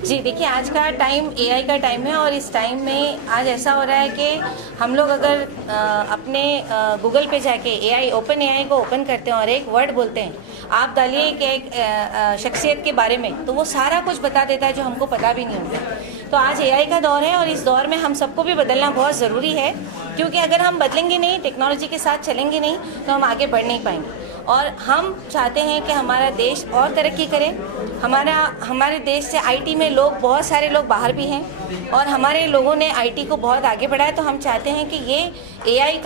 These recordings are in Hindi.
जी देखिए, आज का टाइम एआई का टाइम है और इस टाइम में आज ऐसा हो रहा है कि हम लोग अगर अपने गूगल पे जाके एआई ओपन एआई को ओपन करते हैं और एक वर्ड बोलते हैं, आप डालिए कि एक शख्सियत के बारे में, तो वो सारा कुछ बता देता है जो हमको पता भी नहीं होता। तो आज एआई का दौर है और इस दौर में हम सबको भी बदलना बहुत ज़रूरी है, क्योंकि अगर हम बदलेंगे नहीं, टेक्नोलॉजी के साथ चलेंगे नहीं, तो हम आगे बढ़ नहीं पाएंगे। और हम चाहते हैं कि हमारा देश और तरक्की करे। हमारे देश से आईटी में बहुत सारे लोग बाहर भी हैं और हमारे लोगों ने आईटी को बहुत आगे बढ़ाया। तो हम चाहते हैं कि ये एआई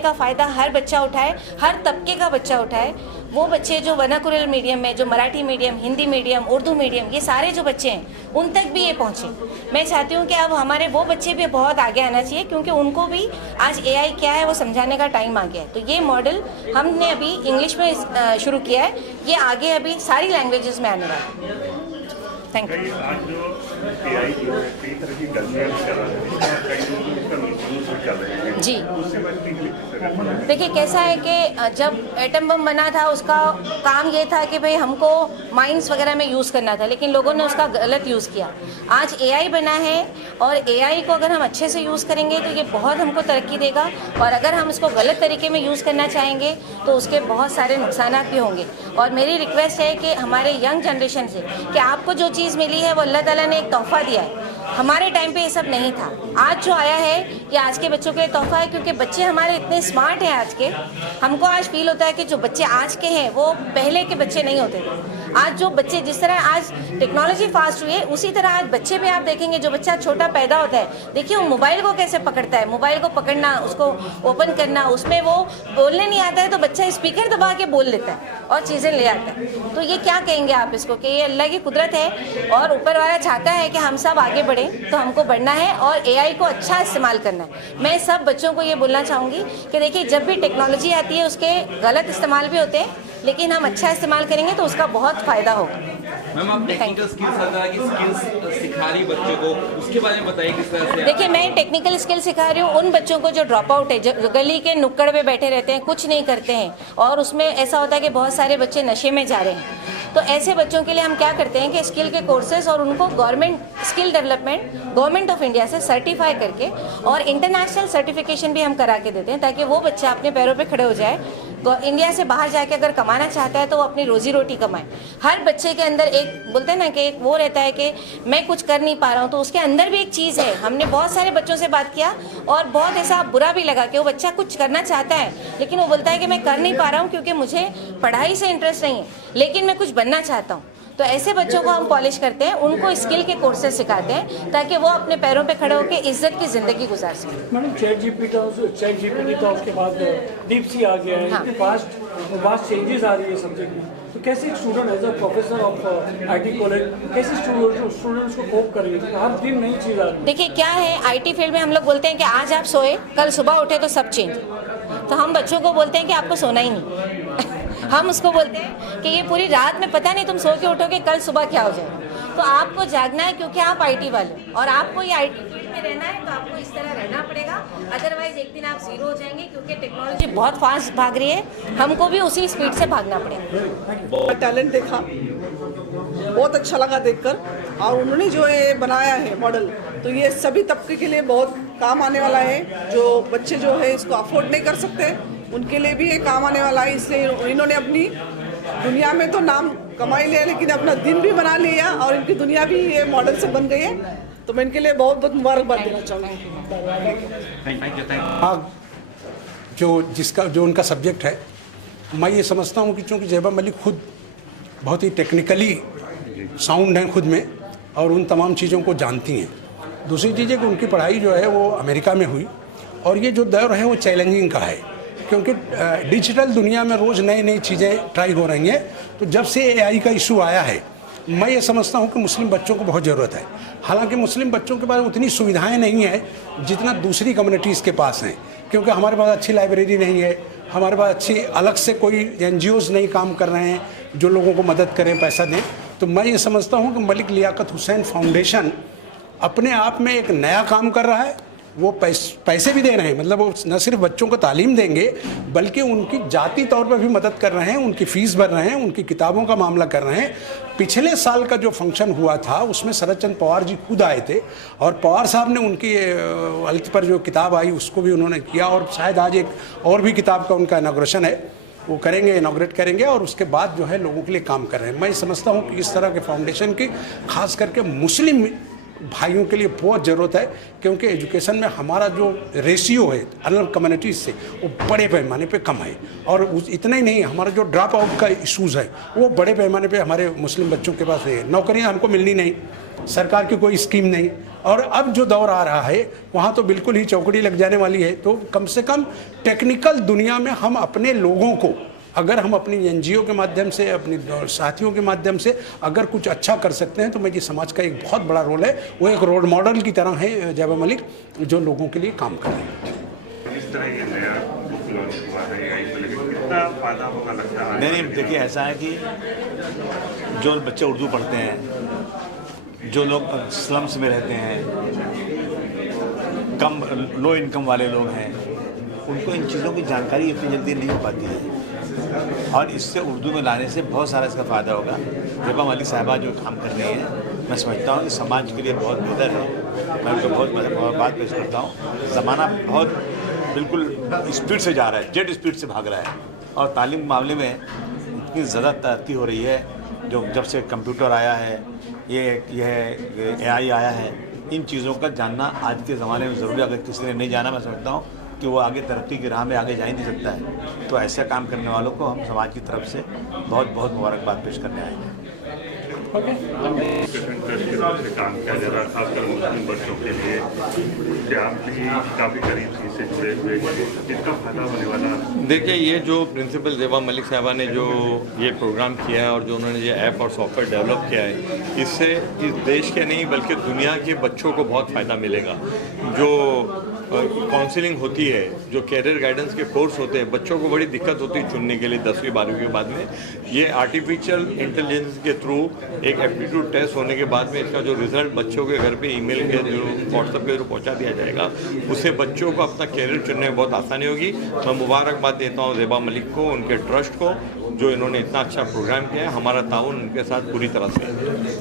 का फ़ायदा हर बच्चा उठाए, हर तबके का बच्चा उठाए। वो बच्चे जो वर्नाकुलर मीडियम में, जो Marathi medium, Hindi medium, Urdu medium, ये सारे जो बच्चे हैं उन तक भी ये पहुँचे। मैं चाहती हूँ कि अब हमारे वो बच्चे भी बहुत आगे आना चाहिए, क्योंकि उनको भी आज एआई क्या है वो समझाने का टाइम आ गया है। तो ये मॉडल हमने अभी इंग्लिश में शुरू किया है, ये आगे अभी सारी लैंग्वेजेस में आने वाला है। Thank you. आज जो एआई जो है कई तरह की गलतियां कर रहा है, कई लोग उसका मिसयूज कर रहे हैं जी उससे बचने के लिए देखिए, कैसा है कि जब एटम बम बना था उसका काम ये था कि भाई हमको माइंस वगैरह में यूज़ करना था, लेकिन लोगों ने उसका गलत यूज़ किया। आज एआई बना है और एआई को अगर हम अच्छे से यूज़ करेंगे तो ये बहुत हमको तरक्की देगा, और अगर हम इसको गलत तरीके में यूज़ करना चाहेंगे तो उसके बहुत सारे नुकसान भी होंगे। और मेरी रिक्वेस्ट है कि हमारे यंग जनरेशन से कि आपको जो चीज़ मिली है वो अल्लाह ताला ने एक तोहफा दिया है। हमारे टाइम पे ये सब नहीं था। आज जो आया है ये आज के बच्चों के लिए तोहफा है, क्योंकि बच्चे हमारे इतने स्मार्ट हैं आज के। हमको आज फील होता है कि जो बच्चे आज के हैं वो पहले के बच्चे नहीं होते थे। आज जो बच्चे, जिस तरह आज टेक्नोलॉजी फास्ट हुई है, उसी तरह आज बच्चे भी आप देखेंगे, जो बच्चा छोटा पैदा होता है, देखिए वो मोबाइल को कैसे पकड़ता है। मोबाइल को पकड़ना, उसको ओपन करना, उसमें वो बोलने नहीं आता है तो बच्चा स्पीकर दबा के बोल लेता है और चीज़ें ले आता है। तो ये क्या कहेंगे आप इसको कि ये अल्लाह की कुदरत है और ऊपर वाला चाहता है कि हम सब आगे बढ़ें। तो हमको बढ़ना है और एआई को अच्छा इस्तेमाल करना है। मैं सब बच्चों को ये बोलना चाहूँगी कि देखिए, जब भी टेक्नोलॉजी आती है उसके गलत इस्तेमाल भी होते हैं, लेकिन हम अच्छा इस्तेमाल करेंगे तो उसका बहुत फ़ायदा होगा। मैम, आप टेक्निकल स्किल्स सिखा रही बच्चों को, उसके बारे में बताइए किस तरह से। देखिए, मैं टेक्निकल स्किल सिखा रही हूँ उन बच्चों को जो ड्रॉप आउट है, जो गली के नुक्कड़ पे बैठे रहते हैं, कुछ नहीं करते हैं, और उसमें ऐसा होता है कि बहुत सारे बच्चे नशे में जा रहे हैं। तो ऐसे बच्चों के लिए हम क्या करते हैं कि स्किल के कोर्सेज और उनको government skill development government of India से सर्टिफाई करके और इंटरनेशनल सर्टिफिकेशन भी हम करा के देते हैं, ताकि वो बच्चा अपने पैरों पे खड़े हो जाए। इंडिया से बाहर जाके अगर कमाना चाहता है तो वो अपनी रोजी रोटी कमाए। हर बच्चे के अंदर एक, बोलते हैं ना कि एक वो रहता है कि मैं कुछ कर नहीं पा रहा हूँ, तो उसके अंदर भी एक चीज़ है। हमने बहुत सारे बच्चों से बात किया और बहुत ऐसा बुरा भी लगा कि वो बच्चा कुछ करना चाहता है, लेकिन वो बोलता है कि मैं कर नहीं पा रहा हूँ क्योंकि मुझे पढ़ाई से इंटरेस्ट नहीं है, लेकिन मैं कुछ बनना चाहता हूँ। तो ऐसे बच्चों को हम पॉलिश करते हैं, उनको स्किल के कोर्सेज सिखाते हैं ताकि वो अपने पैरों पे खड़े होकर इज्जत की ज़िंदगी गुजार सकें। मैडम, चैट जीपीटी था, उसके बाद डीपसी आ गया है, इतने फास्ट चेंजेस आ रही है सब्जेक्ट में। तो कैसे एक student as a professor of IT college कैसे स्टूडेंट्स को कोप करेंगे, तो हर दिन नई चीज़ आ रही है। देखिए, क्या है, आईटी फील्ड में हम लोग बोलते हैं कि आज आप सोए, कल सुबह उठे तो सब चेंज। तो हम बच्चों को बोलते हैं कि आपको सोना ही नहीं। हम उसको बोलते हैं कि ये पूरी रात में पता नहीं तुम सो के उठोगे कल सुबह क्या हो जाए। तो आपको जागना है, क्योंकि आप आईटी वाले और आपको ये आईटी फील्ड में रहना है, तो आपको इस तरह रहना पड़ेगा। अदरवाइज एक दिन आप जीरो हो जाएंगे, क्योंकि टेक्नोलॉजी बहुत फास्ट भाग रही है, हमको भी उसी स्पीड से भागना पड़ेगा। टैलेंट देखा, बहुत अच्छा लगा देखकर, और उन्होंने जो ये बनाया है मॉडल, तो ये सभी तबके के लिए बहुत काम आने वाला है। जो बच्चे जो है इसको अफोर्ड नहीं कर सकते उनके लिए भी ये काम आने वाला है। इसलिए इन्होंने अपनी दुनिया में तो नाम कमा लिया, लेकिन अपना दिन भी बना लिया और इनकी दुनिया भी ये मॉडल से बन गई है। तो मैं इनके लिए बहुत बहुत मुबारकबाद देना चाहूँगी। हाँ, जो उनका सब्जेक्ट है, मैं ये समझता हूँ कि चूँकि ज़ेबा मलिक खुद बहुत ही टेक्निकली साउंड हैं खुद में और उन तमाम चीज़ों को जानती हैं। दूसरी चीज़ है कि उनकी पढ़ाई जो है वो अमेरिका में हुई, और ये जो दौर है वो चैलेंजिंग का है, क्योंकि डिजिटल दुनिया में रोज़ नई नई चीज़ें ट्राई हो रही हैं। तो जब से एआई का इशू आया है, मैं ये समझता हूँ कि मुस्लिम बच्चों को बहुत ज़रूरत है। हालांकि मुस्लिम बच्चों के पास उतनी सुविधाएं नहीं है जितना दूसरी कम्युनिटीज़ के पास हैं, क्योंकि हमारे पास अच्छी लाइब्रेरी नहीं है, हमारे पास अच्छी अलग से कोई एनजीओज़ नहीं काम कर रहे हैं जो लोगों को मदद करें, पैसा दें। तो मैं ये समझता हूँ कि मलिक लियाकत हुसैन फाउंडेशन अपने आप में एक नया काम कर रहा है, वो पैसे भी दे रहे हैं, मतलब वो न सिर्फ बच्चों को तालीम देंगे बल्कि उनकी जाती तौर पर भी मदद कर रहे हैं, उनकी फ़ीस भर रहे हैं, उनकी किताबों का मामला कर रहे हैं। पिछले साल का जो फंक्शन हुआ था उसमें शरद चंद्र पवार जी खुद आए थे और पवार साहब ने उनकी हेल्थ पर जो किताब आई उसको भी उन्होंने किया, और शायद आज एक और भी किताब का उनका इनॉग्रेशन है, वो करेंगे, इनॉग्रेट करेंगे, और उसके बाद जो है लोगों के लिए काम कर रहे हैं। मैं समझता हूँ कि इस तरह के फाउंडेशन की खास करके मुस्लिम भाइयों के लिए बहुत ज़रूरत है, क्योंकि एजुकेशन में हमारा जो रेशियो है अदर कम्युनिटीज़ से वो बड़े पैमाने पे कम है, और इतना ही नहीं, हमारा जो ड्रॉप आउट का इशूज़ है वो बड़े पैमाने पे हमारे मुस्लिम बच्चों के पास है। नौकरियां हमको मिलनी नहीं, सरकार की कोई स्कीम नहीं, और अब जो दौर आ रहा है वहाँ तो बिल्कुल ही चौकड़ी लग जाने वाली है। तो कम से कम टेक्निकल दुनिया में हम अपने लोगों को, अगर हम अपनी एनजीओ के माध्यम से, अपनी साथियों के माध्यम से अगर कुछ अच्छा कर सकते हैं तो मैं ये समाज का एक बहुत बड़ा रोल है। वो एक रोल मॉडल की तरह है जैबा मलिक, जो लोगों के लिए काम कर रहे हैं। इस तरह ये नया बुक लॉन्च हुआ है AI को लेकर कितना फायदा होगा लगता है? नहीं, देखिए ऐसा है कि जो बच्चे उर्दू पढ़ते हैं, जो लोग स्लम्स में रहते हैं, कम लो इनकम वाले लोग हैं, उनको इन चीज़ों की जानकारी इतनी जल्दी नहीं हो पाती है, और इससे उर्दू में लाने से बहुत सारा इसका फ़ायदा होगा। जैबा मलिक साहबा जो काम कर रही हैं, मैं समझता हूँ कि समाज के लिए बहुत बेहतर है। मैं उनको बहुत बात पेश करता हूँ। ज़माना बहुत बिल्कुल स्पीड से जा रहा है, जेट स्पीड से भाग रहा है, और तालीम मामले में इतनी ज़्यादा तरक्की हो रही है। जो जब से कंप्यूटर आया है, ये AI आया है, इन चीज़ों का जानना आज के ज़माने में ज़रूरी है। अगर किसी ने नहीं जाना, मैं समझता हूँ कि वो आगे तरक्की की राह में आगे जा ही नहीं सकता है। तो ऐसा काम करने वालों को हम समाज की तरफ से बहुत बहुत मुबारकबाद पेश करने आए हैं। एजुकेशन ट्रस्ट की तरफ से काम किया जा रहा है, खासकर मुस्लिम बच्चों के लिए, क्या आप भी काफ़ी करीब से इससे जुड़े हुए हैं, इसका फायदा होने वाला? देखिए, ये जो प्रिंसिपल जैबा मलिक साहबा ने जो ये प्रोग्राम किया है और जो उन्होंने ये ऐप और सॉफ्टवेयर डेवलप किया है, इससे इस देश के नहीं बल्कि दुनिया के बच्चों को बहुत फ़ायदा मिलेगा। जो काउंसलिंग होती है, जो कैरियर गाइडेंस के कोर्स होते हैं, बच्चों को बड़ी दिक्कत होती है चुनने के लिए 10वीं 12वीं के बाद में। ये आर्टिफिशियल इंटेलिजेंस के थ्रू एक एप्टीट्यूड टेस्ट होने के बाद में इसका जो रिजल्ट बच्चों के घर पे ईमेल के जो व्हाट्सएप के थ्रू पहुंचा दिया जाएगा, उससे बच्चों को अपना कैरियर चुनने में बहुत आसानी होगी। मैं मुबारकबाद देता हूँ जैबा मलिक को, उनके ट्रस्ट को, जो इन्होंने इतना अच्छा प्रोग्राम किया है। हमारा ताउन उनके साथ पूरी तरह से है।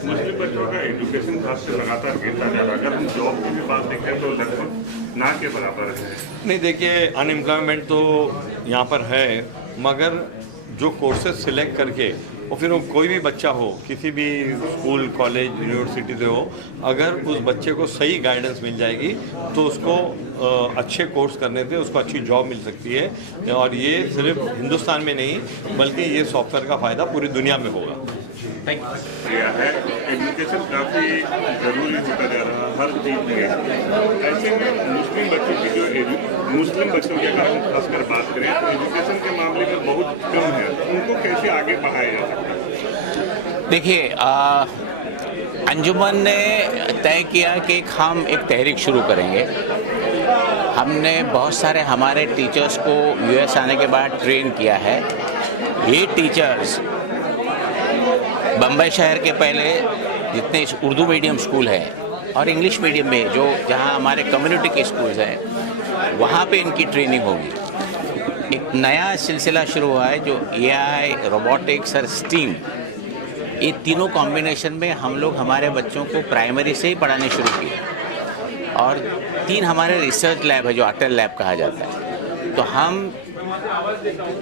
मुस्लिम बच्चों का एजुकेशन खासकर लगातार गिरता जा रहा है। अगर हम जॉब की भी बात देखें तो लगभग ना के बराबर है। नहीं, देखिए, अनएम्प्लॉयमेंट तो यहाँ पर है, मगर जो कोर्सेज सिलेक्ट करके और फिर वो कोई भी बच्चा हो, किसी भी स्कूल, कॉलेज, यूनिवर्सिटी से हो, अगर उस बच्चे को सही गाइडेंस मिल जाएगी तो उसको अच्छे कोर्स करने से उसको अच्छी जॉब मिल सकती है। और ये सिर्फ हिंदुस्तान में नहीं बल्कि ये सॉफ्टवेयर का फ़ायदा पूरी दुनिया में होगा। Thank you. है एजुकेशन काफ़ी ज़रूरी होता जा रहा है हर चीज़ में। ऐसे में मुस्लिम बच्चों की मुस्लिम बच्चों की अगर हम खासकर बात करें तो एजुकेशन के मामले में बहुत कम है, उनको कैसे आगे बढ़ाया जा सकता है? देखिए, अंजुमन ने तय किया कि हम एक तहरीक शुरू करेंगे। हमने बहुत सारे हमारे टीचर्स को US आने के बाद ट्रेन किया है। ये टीचर्स बम्बई शहर के पहले जितने उर्दू मीडियम स्कूल हैं और इंग्लिश मीडियम में जो जहाँ हमारे कम्युनिटी के स्कूल्स हैं, वहाँ पे इनकी ट्रेनिंग होगी। एक नया सिलसिला शुरू हुआ है जो AI, रोबोटिक्स और स्टीम, ये तीनों कॉम्बिनेशन में हम लोग हमारे बच्चों को प्राइमरी से ही पढ़ाने शुरू किए। और 3 हमारे रिसर्च लैब है जो अटल लैब कहा जाता है। तो हम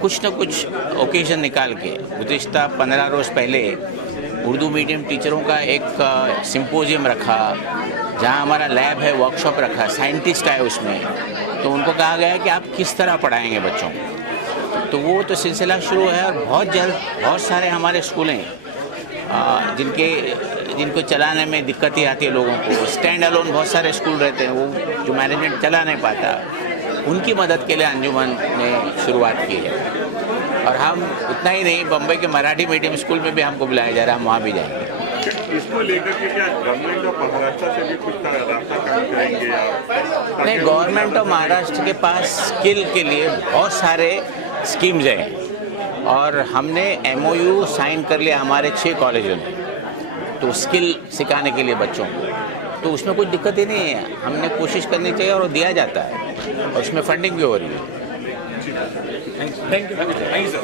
कुछ न कुछ ओकेजन निकाल के गुज़िश्ता 15 रोज़ पहले उर्दू मीडियम टीचरों का एक सिंपोजियम रखा, जहां हमारा लैब है, वर्कशॉप रखा, साइंटिस्ट आए उसमें। तो उनको कहा गया कि आप किस तरह पढ़ाएंगे बच्चों को। तो वो तो सिलसिला शुरू है, और बहुत जल्द बहुत सारे हमारे स्कूल हैं जिनको चलाने में दिक्कत ही आती है लोगों को। स्टैंड अलोन बहुत सारे स्कूल रहते हैं, वो जो मैनेजमेंट चला नहीं पाता, उनकी मदद के लिए अंजुमन ने शुरुआत की है। और हम उतना ही नहीं, बम्बई के मराठी मीडियम स्कूल में भी हमको बुलाया जा रहा है, हम वहाँ भी जाएंगे। इसको लेकर के क्या गवर्नमेंट ऑफ महाराष्ट्र से भी कुछ रास्ता काम करेंगे आप? नहीं, गवर्नमेंट ऑफ महाराष्ट्र के पास स्किल के लिए बहुत सारे स्कीम्स हैं, और हमने MOU साइन कर लिया हमारे 6 कॉलेजों में, तो स्किल सिखाने के लिए बच्चों को। तो उसमें कोई दिक्कत ही नहीं है। हमने कोशिश करनी चाहिए और वो दिया जाता है और उसमें फंडिंग भी हो रही है। Thank you sir.